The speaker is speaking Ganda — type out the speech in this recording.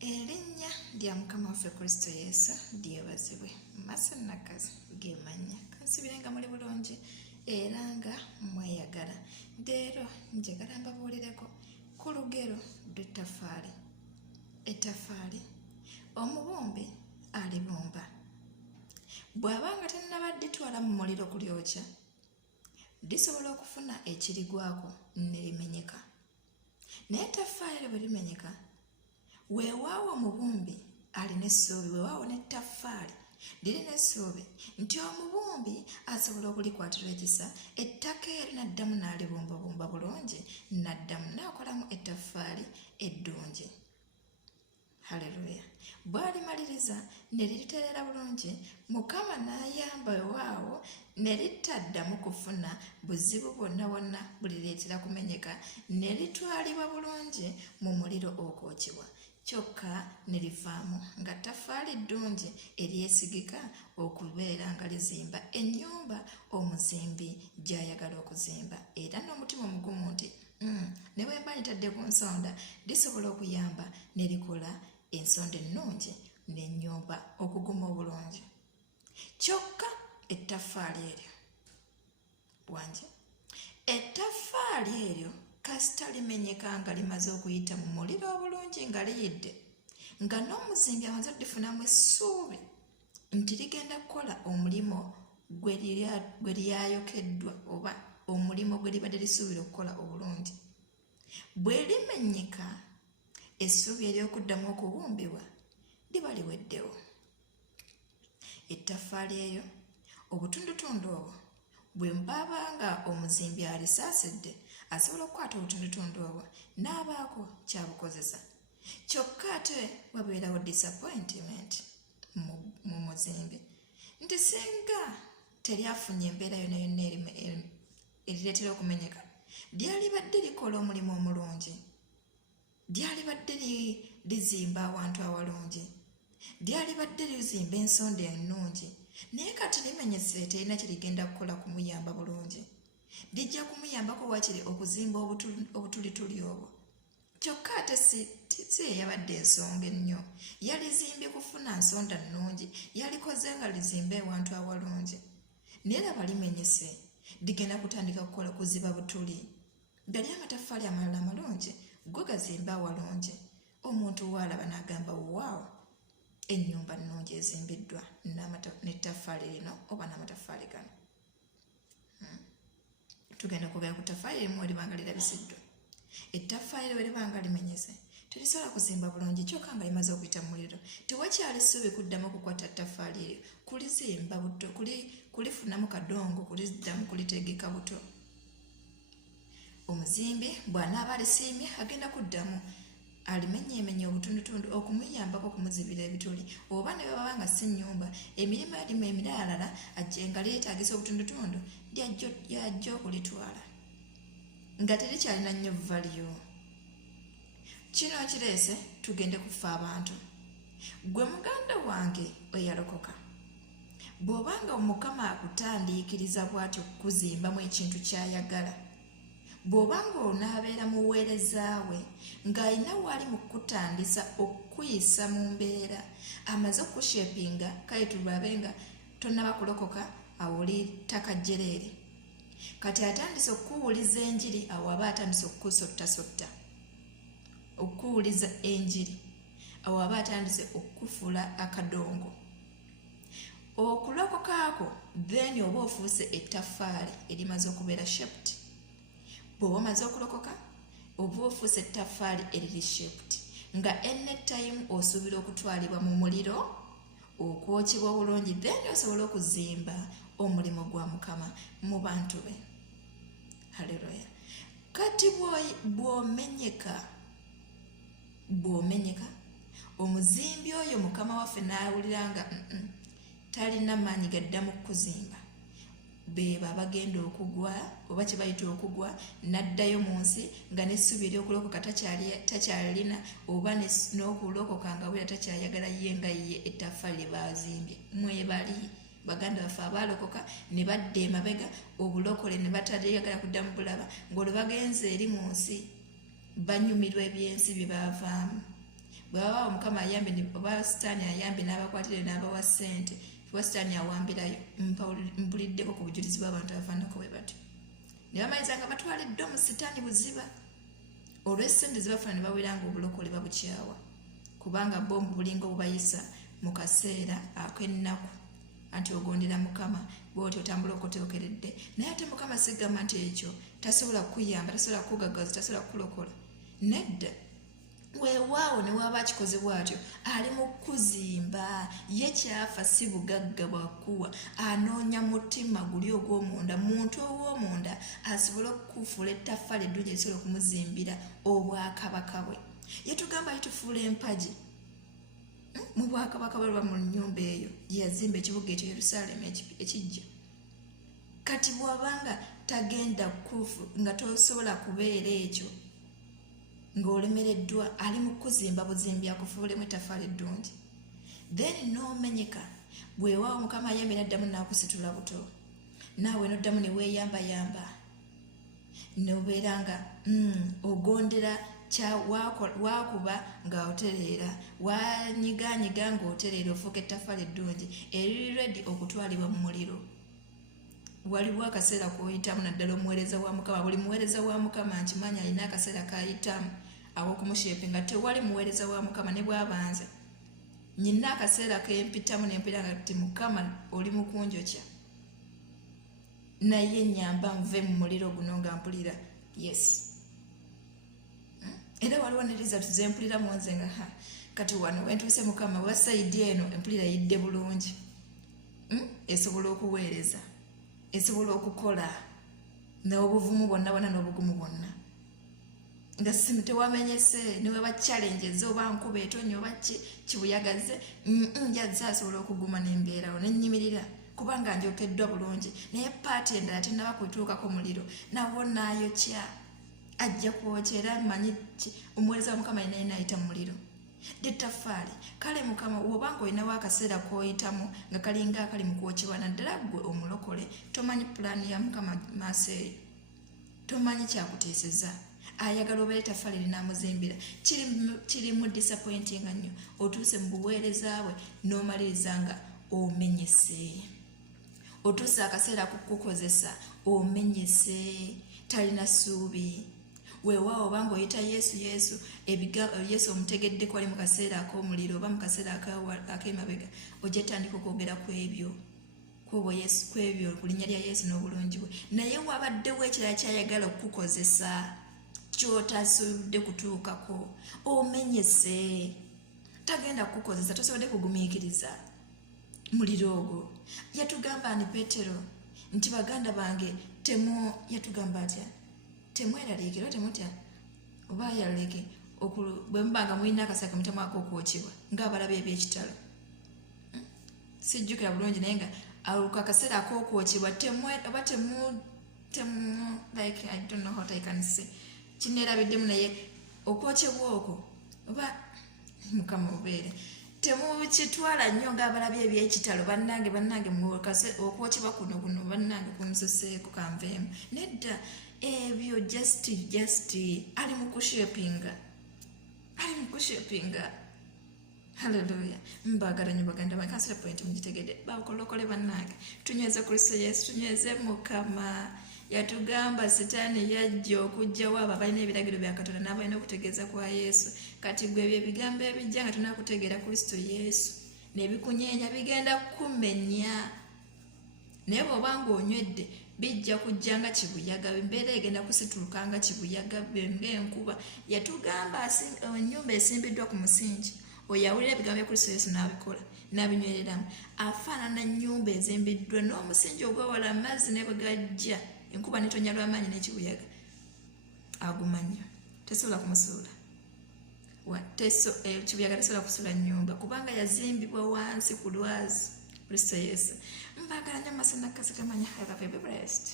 Erinnya lya Mukama waffe Kristo Yesu lyebazibwe. Masanakazi gemanya kansibirenga muli bulungi era nga mweyagala. Leero njagala mbabuulireko ku lugero lw'ettafaali. Ettafaali omubumbi alibumba bw'abanga tannaba litwala mu muliro kulyokya lisobola okufuna ekirigwako ne limenyeka. Naye ettafaali bwe limenyeka weewaawo omubumbi alina essuubi, weewaawo n'ettafaali lirina essuubi nti omubumbi asobola okulikwatira ekisa, ettaka eri n'addamu n'alibumbabumba bulungi, n'addamu n'akolamu ettafaali eddungi. Haleluya! Bw'alimaliriza ne liritereera bulungi, Mukama n'ayamba weewaawo ne litaddamu kufuna buzibu bwonna bwonna bulireetera kumenyeka, ne litwalibwa bulungi mu muliro okwokebwa. Kyokka ne livaamu nga ttafaali ddungi eryesigika okubeera nga lizimba ennyumba omuzimbi gy'ayagala okuzimba, era n'omutima omugumu nti ne bwe mba litadde ku nsonda lisobola okuyamba ne likola ensonda ennungi n'ennyumba okuguma obulungi. Kyokka ettafaali eryo wangi, ettafaali eryo kasita limenyeka nga limaze okuyita mu muliro obulungi nga liyidde, nga n'omuzimbi amaze okulifunamu essuubi nti ligenda kukola omulimo gwe lyayokeddwa oba omulimo gwe libadde lisuubira okukola obulungi. Bwe limenyeka, essuubi ery'okuddamu okubumbibwa liba liweddewo. Ettafaali eyo obutundutundu obwo bwe baba nga omuzimbi alisaasidde, asobola okukwata obutundutundu obwo n'abaako kyabukozesa. Kyokka ate wabeerawo disappointment mu muzimbi nti singa teryafunye embeera yonna yonna erireetera okumenyeka, lyalibadde likola omulimu omulungi, lyalibadde lizimba awantu awalungi, lyalibadde lizimba ensonda ennungi, naye kati limenyese terina kye ligenda kukola kumuyamba bulungi. Lijja kumuyambako wakiri okuzimba obutulituli obwo. Kyokka ate si yabadde ensonga ennyo, yalizimbye kufuna nsonda nnungi, yalikoze nga lizimbe ewantu awalungi, naye laba limenyese ligenda kutandika kukola kuziba butuli. Gali amatafaali amalala amalungi go gazimba awalungi, omuntu waalaba n'agamba waawo, ennyumba nnungi ezimbiddwa n'ettafaali lino oba n'amatafaali gano. Tugenda kwogera ku ttafaali erimu eribanga lirabisiddwa. Ettafaali bwe libanga limenyese terisobola kuzimba bulungi, kyokka nga limaze okuyita mu muliro tewakyali ssuubi kuddamu okukwata ttafaali eryo kulizimba buto, kulifunamu kadongo, kuliddamu kulitegeka buto. Omuzimbi bw'anaaba alisiimye agenda kuddamu alimenyeemenya obutundutundu okumuyambako okumuzibira ebituli, oba ne bw'aba nga si nnyumba, emirimu erimu emirala nga lyetaagisa obutundutundu lyajja okulitwala nga terikyalina nnyo value. Kino kireese tugende kufa abantu. Gwe muganda wange eyalokoka, bw'obanga Mukama akutandiikiriza bw'atyo okukuzimbamu ekintu ky'ayagala, bw'obanga onaabeera muweerezaawe ng'alina wali mu kukutandisa okuyisa mu mbeera, amaze okushepinga, kale tulabe nga tonnaba kulokoka, awo oli ttaka jjereere. Kati atandise okuwuliza enjiri, awo aba atandise okukusottasotta, okuwuliza enjiri, awo aba atandise okufuula akadongo. Okulokoka ako then oba ofuuse ettafaali erimaze okubeera shaped. Bw'oba omaze okulokoka oba ofuuse ettafaali eriri shaped, nga anytime osuubira okutwalibwa mu muliro okwokebwa obulungi, then osobola okuzimba omulimu gwa Mukama mu bantu be. Haleluya! Kati bw'omenyeka omuzimbi oyo Mukama waffe n'awulira nga talina maanyi gaddamu kukuzimba, beeba abagenda okugwa oba kye bayita okugwa, n'addayo mu nsi nga n'essuubi ery'okulokoka takyalina, oba n'okulokoka nga bwera takyayagala ye nga ye ettafaali lye bazimbye. Mwebali baganda baffe abaalokoka ne badda emabega, obulokole ne batayagala kuddamu bulaba, ng'olwo bagenze eri mu nsi banyumirwa ebyensi bye baavaamu. bw'aba omukama ayambe oba sitaani ayambe n'abakwatire n'abawa ssente kuba sitaani awambirayo mpuliddeko ku bujulizi bw'abantu abafaanako bwe batyo ne bamaliriza nga batwaliddwa mu sitaani buziba olw'essente zibafuna ne bawera nga obulokole babukyawa kubanga bo bulinga obubayisa mu kaseera ak'ennaku anti ogondera mukama bw'oti otambula okuteekeredde naye ate mukama sigamba nti ekyo tasobola kukuyamba tasobola kukugagaza tasobola kukulokola nedda weewaawo ne waaba akikoze bw'atyo ali mu kuzimba ye kyafa si bugagga bwakuwa anoonya mutima guli ogw'omunda muntu ow'omunda asobole okufuula ettaffaali eddungi erisobola okumuzimbira obwakabaka bwe yetugamba yitufuula empagi mu bwakabaka bwe lwa mu nnyumba eyo gye yazimba ekibuga ekyo Yerusaalemu ekijja kati bw'abanga tagenda kufu nga tosobola kubeera ekyo ng'olemereddwa ali mu kuzimba buzimbi akufuulemu ettaffaali eddungi then n'omenyeka bwewaawo mukama ayambe n'addamu n'akusitula buto naawe n'oddamu ne weeyambayamba n'obeera nga ogondera waakuba nga otereera wanyiganyiga ng'otereera ofuuka ettaffaali eddungi eriri redi okutwalibwa mu muliro waliwo akaseera k'oyitamu naddala omuweereza wa mukama buli muweereza wa mukama nkimanyi alina akaseera k'ayitamu aw'okumusheepinga tewali muweereza wa mukama ne bw'abanza nyina akaseera kempitamu nempira nga ti mukama oli mu kunjokya naye nyamba nve mu muliro guno nga mpulira yes era waliwo ne result zempulira muwonze nga kati wano wentuuse mukama wa sayidi eno empulira yidde bulungi esobola okuweereza esobola okukola n'obuvumu bwonna bwonna n'obugumu bwonna nga simu tewamenyese niwe ba challenges oba nkuba etonnya oba kibuyagaze njazza asobola okuguma n'embeerawo n'ennyimirira kubanga njokeddwa bulungi naye paati endala tennaba kutuukako muliro nawo naayokya ajja kwokya era manyi omuweereza wa mukama yinaye naayita mu muliro Lw'Etofaali kale mukama wobanga olinawo akaseera k'oyitamu nga kalinga akali mu kwokyebwa naddala ggwe omulokole tomanyi pulaani ya mukama maaso eyo tomanyi kyakuteeseza ayagala obeera ettaffaali linaamuzimbira kirimu disappointinga nnyo otuuse mu buweereza bwe n'omaliriza nga omenyese otuuse akaseera kukukozesa omenyese talina ssuubi weewaawo obanga oyita yesu yesu omutegedde ko ali mu kaseera ak'omuliro oba mu kaseera ak'emabega ojja tandika okwogera ku ebyo ku linnya lya yesu n'obulungi bwe naye wabaddewo ekirala kyayagala okukukozesa kyotasobodde kutuukako omenyese tagenda kukukozesa tosobodde kugumiikiriza muliro ogwo yatugamba ni Petero nti baganda bange yatugamba atya temweraliikira temutya oba yaleke bwe mubanga mulina akaseera kamutamu ak'okwokyebwa ng'abalabi eby'ekitalo sijjukira bulungi naye nga aluka akaseera ak'okwokyebwa oba like I don't know what I can say kineerabiddemu naye okwokyebwa okwo oba mukama obeere temukitwala nnyo ng'abalabi eby'ekitalo bannange okwokyebwa kuno bannange kunsuseeko kanveemu nedda ebyo just ali mu kushepinga haleluya mbagala nnyo baganda bange kansira point mugitegedde bakolokole bannange tunyweze Kristo Yesu tunyweze mukama yatugamba sitaani yajja okugjawo abo abalina ebiragiro bya Katonda n'abalina okutegeeza kwa Yesu kati gwe ebyo ebigambo ebijja nga tunakutegeera Kristo Yesu n'ebikunyeenya bigenda kumenya naye bw'obanga onywedde bijja kujja nga kibuyaga embeera egenda kusituuka nga kibuyaga ng'enkuba yatugamba ennyumba esimbiddwa ku musingi oyo awulira ebigambo bya Kristo Yesu n'abikola n'abinywereramu afaanana nnyumba ezimbiddwa n'omusingi ogwewala amazzi ne bwe gajja enkuba netonya lw'amaanyi n'ekibuyaga agumanya tesobola kumusuula kibuyaga tesobola kusuula nnyumba kubanga yazimbibwa wansi ku lwazi Kristo Yesu mbagala nnyo masana kasikamanya have a very blessed